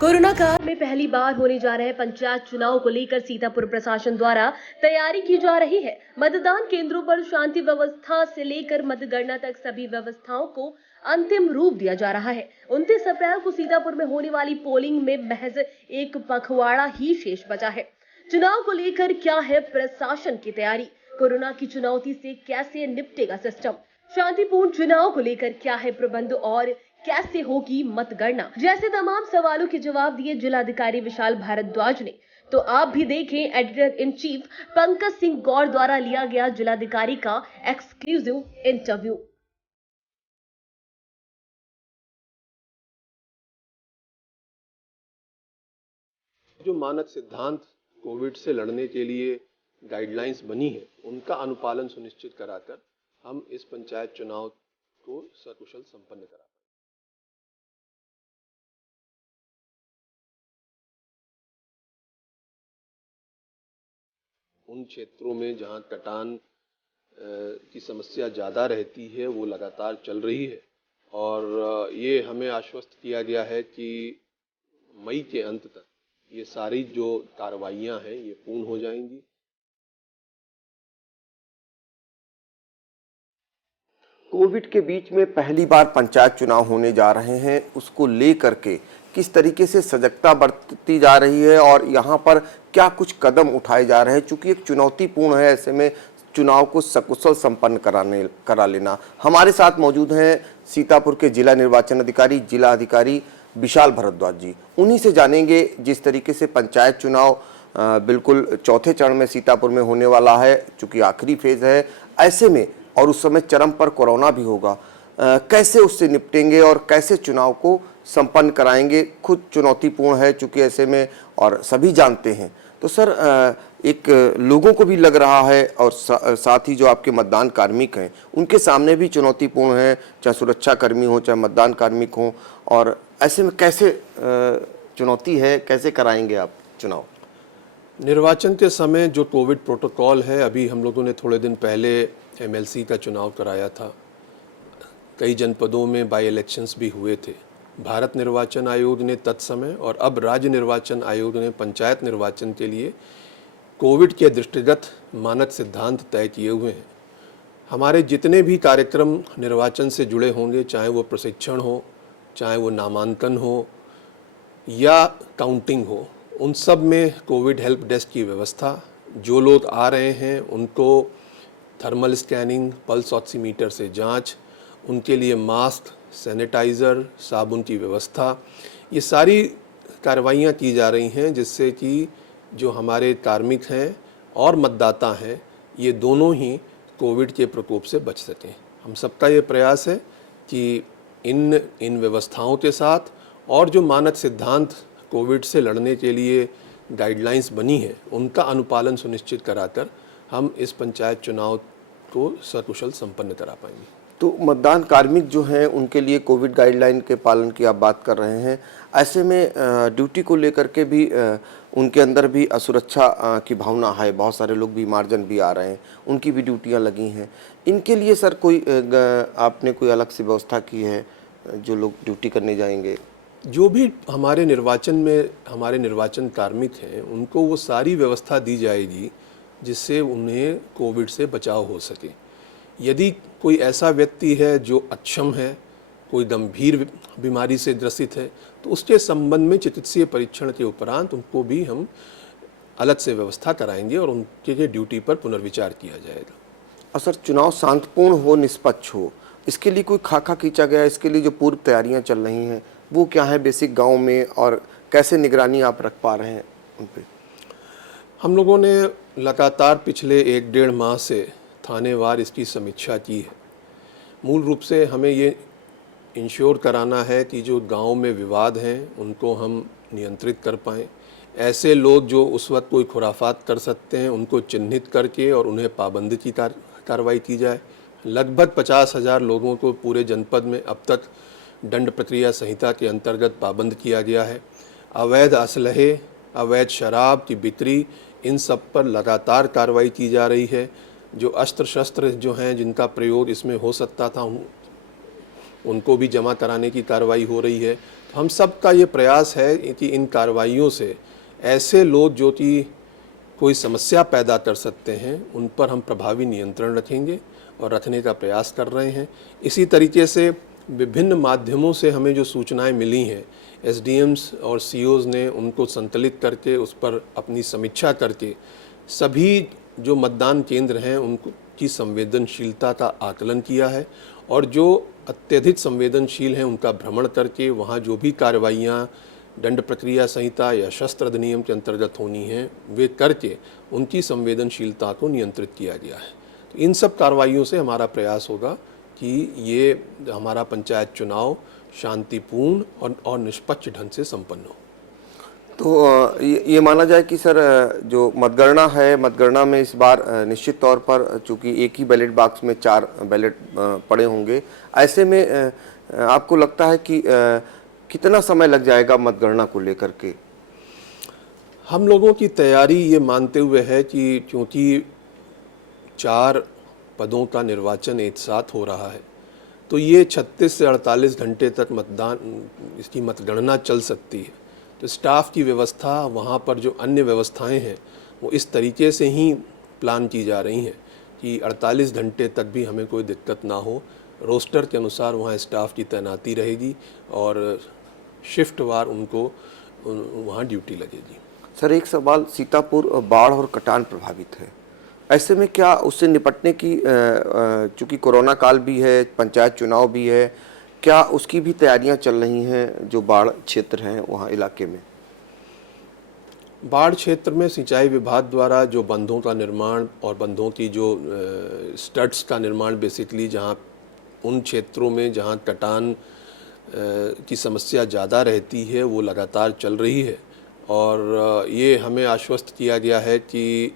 Corona काल में पहली बार होने जा रहे पंचायत चुनाव को लेकर सीतापुर प्रशासन द्वारा तैयारी की जा रही है। मतदान केंद्रों पर शांति व्यवस्था से लेकर मतगणना तक सभी व्यवस्थाओं को अंतिम रूप दिया जा रहा है। 29 अप्रैल को सीतापुर में होने वाली पोलिंग में महज एक पखवाड़ा ही शेष बचा है। चुनाव को लेकर क्या है प्रशासन की तैयारी? कोरोना की चुनौती से कैसे निपटेगा सिस्टम? शांतिपूर्ण चुनाव को लेकर क्या है प्रबंध और कैसे होगी मतगणना, जैसे तमाम सवालों के जवाब दिए जिलाधिकारी विशाल भारद्वाज ने। तो आप भी देखें editor in chief Pankaj Singh Gaur द्वारा लिया गया जिलाधिकारी का एक्सक्लूसिव इंटरव्यू। जो मानक सिद्धांत कोविड से लड़ने के लिए गाइडलाइंस बनी है, उनका अनुपालन सुनिश्चित कराकर हम इस पंचायत चुनाव को सकुशल संपन्न करा पाएंगे। उन क्षेत्रों में जहां कटान की समस्या ज़्यादा रहती है वो लगातार चल रही है और ये हमें आश्वस्त किया गया है कि मई के अंत तक ये सारी जो कार्रवाइयां हैं ये पूर्ण हो जाएंगी। कोविड के बीच में पहली बार पंचायत चुनाव होने जा रहे हैं, उसको लेकर के किस तरीके से सजगता बरती जा रही है और यहाँ पर क्या कुछ कदम उठाए जा रहे हैं, चूंकि एक चुनौतीपूर्ण है, ऐसे में चुनाव को सकुशल संपन्न करा लेना। हमारे साथ मौजूद हैं सीतापुर के जिला निर्वाचन अधिकारी, जिला अधिकारी विशाल भारद्वाज जी। उन्हीं से जानेंगे जिस तरीके से पंचायत चुनाव बिल्कुल चौथे चरण में सीतापुर में होने वाला है, चूँकि आखिरी फेज है, ऐसे में और उस समय चरम पर कोरोना भी होगा, कैसे उससे निपटेंगे और कैसे चुनाव को संपन्न कराएंगे। खुद चुनौतीपूर्ण है चूँकि ऐसे में, और सभी जानते हैं। तो सर, एक लोगों को भी लग रहा है और साथ ही जो आपके मतदान कार्मिक हैं उनके सामने भी चुनौतीपूर्ण है, चाहे सुरक्षा कर्मी हो चाहे मतदान कार्मिक हो, और ऐसे में कैसे चुनौती है, कैसे कराएंगे आप चुनाव? निर्वाचन के समय जो कोविड प्रोटोकॉल है, अभी हम लोगों ने थोड़े दिन पहले एमएलसी का चुनाव कराया था, कई जनपदों में बाई इलेक्शंस भी हुए थे। भारत निर्वाचन आयोग ने तत्समय और अब राज्य निर्वाचन आयोग ने पंचायत निर्वाचन के लिए कोविड के दृष्टिगत मानक सिद्धांत तय किए हुए हैं। हमारे जितने भी कार्यक्रम निर्वाचन से जुड़े होंगे, चाहे वो प्रशिक्षण हो, चाहे वो नामांकन हो या काउंटिंग हो, उन सब में कोविड हेल्प डेस्क की व्यवस्था, जो लोग आ रहे हैं उनको थर्मल स्कैनिंग, पल्स ऑक्सीमीटर से जांच, उनके लिए मास्क, सैनिटाइज़र, साबुन की व्यवस्था, ये सारी कार्रवाइयाँ की जा रही हैं जिससे कि जो हमारे कार्मिक हैं और मतदाता हैं, ये दोनों ही कोविड के प्रकोप से बच सकें। हम सबका ये प्रयास है कि इन व्यवस्थाओं के साथ और जो मानक सिद्धांत कोविड से लड़ने के लिए गाइडलाइंस बनी है, उनका अनुपालन सुनिश्चित कराकर हम इस पंचायत चुनाव को सकुशल संपन्न करा पाएंगे। तो मतदान कार्मिक जो हैं उनके लिए कोविड गाइडलाइन के पालन की आप बात कर रहे हैं, ऐसे में ड्यूटी को लेकर के भी उनके अंदर भी असुरक्षा की भावना है। बहुत सारे लोग बीमारजन भी आ रहे हैं, उनकी भी ड्यूटियां लगी हैं। इनके लिए सर कोई आपने कोई अलग से व्यवस्था की है, जो लोग ड्यूटी करने जाएंगे? जो भी हमारे निर्वाचन कार्मिक हैं, उनको वो सारी व्यवस्था दी जाएगी जिससे उन्हें कोविड से बचाव हो सके। यदि कोई ऐसा व्यक्ति है जो अक्षम है, कोई गंभीर बीमारी से ग्रसित है, तो उसके संबंध में चिकित्सीय परीक्षण के उपरांत उनको भी हम अलग से व्यवस्था कराएंगे और उनके ड्यूटी पर पुनर्विचार किया जाएगा। और सर, चुनाव शांतिपूर्ण हो, निष्पक्ष हो, इसके लिए कोई खाका खींचा गया? इसके लिए जो पूर्व तैयारियां चल रही हैं वो क्या है बेसिक गांव में, और कैसे निगरानी आप रख पा रहे हैं उन पर? हम लोगों ने लगातार पिछले 1-1.5 माह से थानेवार इसकी समीक्षा की है। मूल रूप से हमें ये इंश्योर कराना है कि जो गांव में विवाद हैं उनको हम नियंत्रित कर पाएँ। ऐसे लोग जो उस वक्त कोई खुराफात कर सकते हैं उनको चिन्हित करके और उन्हें पाबंदी की कार्रवाई की जाए। लगभग 50,000 लोगों को पूरे जनपद में अब तक दंड प्रक्रिया संहिता के अंतर्गत पाबंद किया गया है। अवैध असलहे, अवैध शराब की बिक्री, इन सब पर लगातार कार्रवाई की जा रही है। जो अस्त्र शस्त्र जो हैं जिनका प्रयोग इसमें हो सकता था उनको भी जमा कराने की कार्रवाई हो रही है। तो हम सब का ये प्रयास है कि इन कार्रवाइयों से ऐसे लोग जो कि कोई समस्या पैदा कर सकते हैं उन पर हम प्रभावी नियंत्रण रखेंगे और रखने का प्रयास कर रहे हैं। इसी तरीके से विभिन्न माध्यमों से हमें जो सूचनाएं मिली हैं, एसडीएम्स और सीओज़ ने उनको संकलित करके उस पर अपनी समीक्षा करके सभी जो मतदान केंद्र हैं उनकी संवेदनशीलता का आकलन किया है और जो अत्यधिक संवेदनशील हैं उनका भ्रमण करके वहाँ जो भी कार्रवाइयाँ दंड प्रक्रिया संहिता या शस्त्र अधिनियम के अंतर्गत होनी हैं वे करके उनकी संवेदनशीलता को नियंत्रित किया गया है। तो इन सब कार्रवाइयों से हमारा प्रयास होगा कि ये हमारा पंचायत चुनाव शांतिपूर्ण और निष्पक्ष ढंग से संपन्न हो। तो ये माना जाए कि सर जो मतगणना है, मतगणना में इस बार निश्चित तौर पर चूंकि एक ही बैलेट बॉक्स में 4 बैलेट पड़े होंगे, ऐसे में आपको लगता है कि कितना समय लग जाएगा मतगणना को लेकर के? हम लोगों की तैयारी ये मानते हुए है कि क्योंकि 4 पदों का निर्वाचन एक साथ हो रहा है तो ये 36 से 48 घंटे तक इसकी मतगणना चल सकती है। तो स्टाफ की व्यवस्था, वहाँ पर जो अन्य व्यवस्थाएं हैं वो इस तरीके से ही प्लान की जा रही हैं कि 48 घंटे तक भी हमें कोई दिक्कत ना हो। रोस्टर के अनुसार वहाँ स्टाफ की तैनाती रहेगी और शिफ्ट वार उनको वहाँ ड्यूटी लगेगी। सर एक सवाल, सीतापुर बाढ़ और कटान प्रभावित है, ऐसे में क्या उससे निपटने की चूँकि कोरोना काल भी है, पंचायत चुनाव भी है, क्या उसकी भी तैयारियां चल रही हैं जो बाढ़ क्षेत्र हैं वहाँ इलाके में? बाढ़ क्षेत्र में सिंचाई विभाग द्वारा जो बंधों का निर्माण और बंधों की जो स्टड्स का निर्माण बेसिकली जहाँ उन क्षेत्रों में जहाँ कटान की समस्या ज़्यादा रहती है वो लगातार चल रही है और ये हमें आश्वस्त किया गया है कि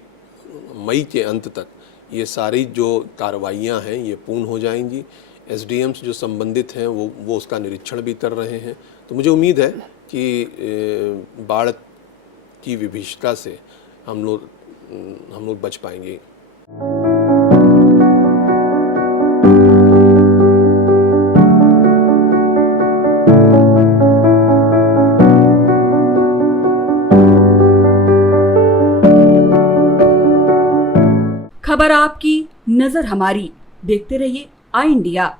मई के अंत तक ये सारी जो कार्रवाइयाँ हैं ये पूर्ण हो जाएंगी। एसडीएम्स जो संबंधित हैं वो उसका निरीक्षण भी कर रहे हैं। तो मुझे उम्मीद है कि बाढ़ की विभीषिका से हम लोग बच पाएंगे। खबर आपकी, नजर हमारी। देखते रहिए आई इंडिया।